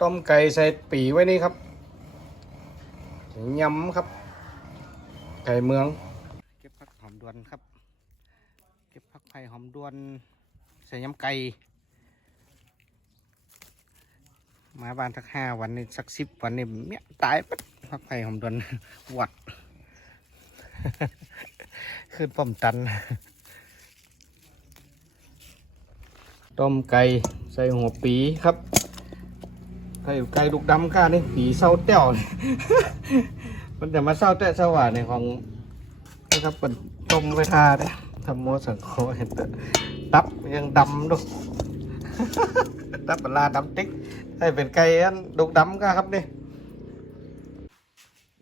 ต้มไก่ใส่ปีไว้นี่ครับยำครับ ไก่เมือง เก็บผักหอมดวนครับ เก็บผักไผ่หอมดวน ใส่ยำไก่มาบ้านสักห้าวันนี่สักสิบวันนี่เมียตายปั๊บพักไผ่หอมดวนหวัด ขึ้นป้อมตัน ต้มไก่ใส่หัวปีครับไก่ไก่ดุกดำก้านี่ปีเศร้าเต้วมันจะมาเศร้าแต่เศร้าหวานในของนะครับเป็นต้มไปทาเนี่ยทำโมสังโคเห็นแต่ตับยังดำด้วยตับเปลาดำติ๊กให้เป็นไก่อันดุกดำก็ครับนี่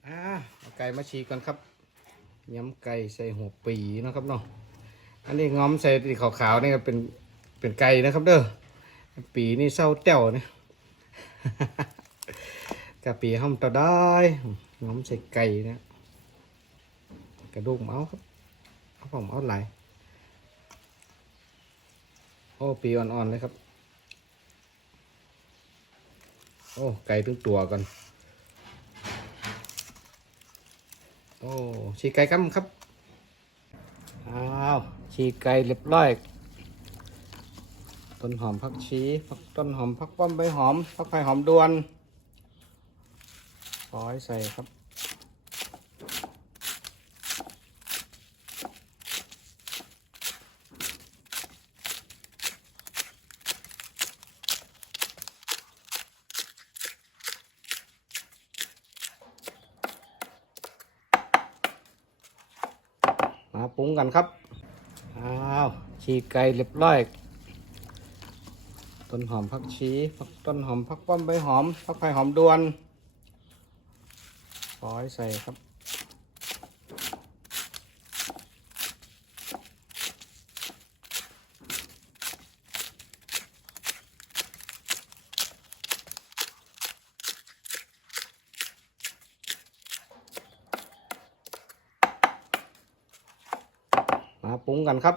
เอาไก่มาฉีกก่อนครับย้ำไก่ใส่หัวปีนะครับเนาะอันนี้ง้อมใส่ที่ขาวๆนี่ก็เป็น เป็นไก่นะครับเด้อปีนี่เศร้าเต้วเนี่ยกะปีห้อมต่อได้ง้อมใส่ไก่นะกระดูกเมาครับเอาผมเอาไหลโอ้ปีอ่อนๆเลยครับ โอ้ไก่ทั้งตัวก่อนโอ้ฉีไก่กัครับอ้าวฉีไก่เรียบร้อย ต้นหอมผักชีผักต้นหอมผักป้อมใบหอมผักไผ่หอมดวนร้อยใส่ครับ มาปรุงกันครับ อ้าวฉีกไก่เรียบร้อย ต้นหอมผักชีผักต้นหอมผักป้อมใบหอมผักไผ่หอมดวนร้อยใส่ครับ มาปรุงกันครับ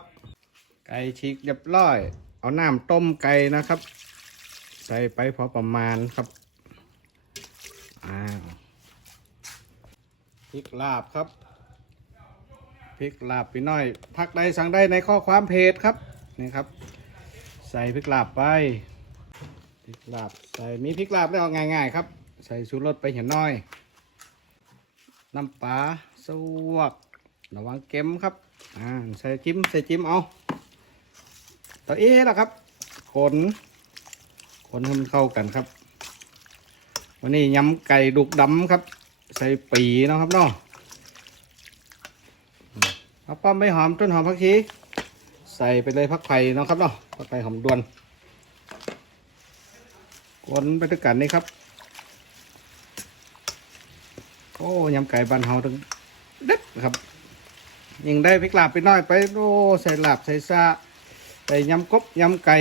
ไก่ฉีกเรียบร้อย เอาน้ำต้มไก่นะครับ ใส่ไปพอประมาณครับอ้าวพริกลาบครับพริกลาบไปหน่อยทักใดสั่งได้ในข้อความเพจครับนี่ครับ ใส่พริกลาบไปพริกลาบใส่มีพริกลาบได้เอาง่าย ๆ ครับ ใส่ชูรสไปเห็นน้อย น้ำปลาสวกระวังเก็มครับอ่าใส่จิ้มใส่จิ้มเอา ต่อเอ๊ะละครับคนคนให้มันเข้ากันครับ วันนี้ยำไก่ดุกดำครับ ใส่ปีเนาะครับเนาะเอาป้อมใบหอมต้นหอมผักชีใส่ไปเลยผักไผ่เนาะครับเนาะผักไผ่หอมดวนคนไปด้วยกันนี่ครับ โอ้ยำไก่บานเฮาถึงเด็ดครับ ยิงได้พริกลาบไปน้อยไปโอ้ใส่ลาบใส่ซา ส่ยำกบยำไก่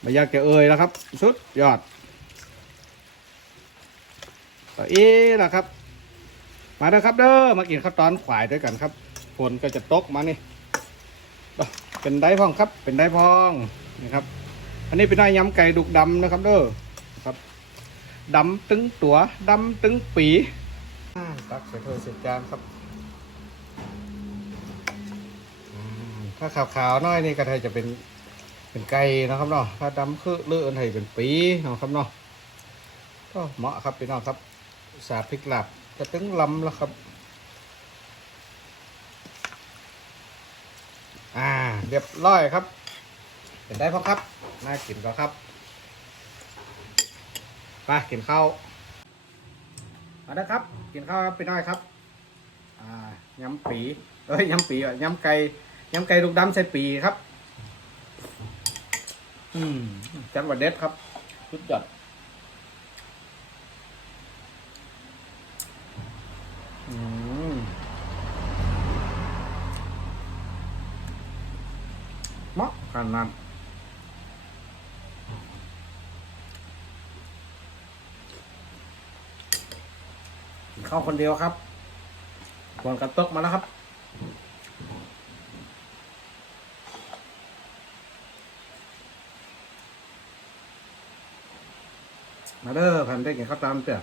ไม่อยากจะเอ่ยแล้วครับ สุดยอดต่อเอ๊ะล่ะครับ มาเด้อครับเด้อมากินข้าวตอนขวายด้วยกันครับฝนก็จะตกมานี่เป็นได้พองครับ เป็นได้พองนี่ครับ อันนี้เป็นน้อยยำไก่ดุกดำนะครับเด้อครับดำตึงตัวดำตึงปีตักใส่ถ้วยใส่จานครับ ถ้าขาวๆน้อยนี่ก็ไทยจะเป็นเป็นไก่นะครับเนาะถ้าดำคือเลือดไทยเป็นปีนะครับเนาะก็เหมาะครับพี่น้องครับ สาพริกหลับจะตึงลำแล้วครับ อ่า เรียบร้อยครับเป็นได้พอครับ น่ากินก็ครับไปกินข้าวมาแล้วครับ กินข้าวครับพี่น้อยครับ อ่ายำปีเอ้ยยำปีอะยำไก่ ยำไก่ลูกดำใส่ปีครับ อืมจังหวัดเด็ดครับสุดยอดอืมเหมาะขนาดกินข้าวคนเดียวครับควรกระตกมาแล้วครับ มาเด้อพันได้กินข้าวตามเปียก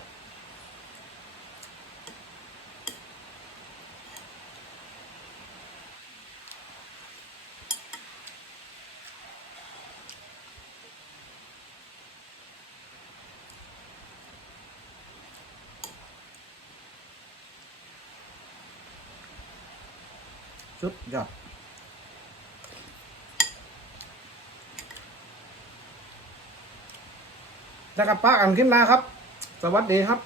ชุดยอด นะครับป้ากันขึ้นมาครับ สวัสดีครับ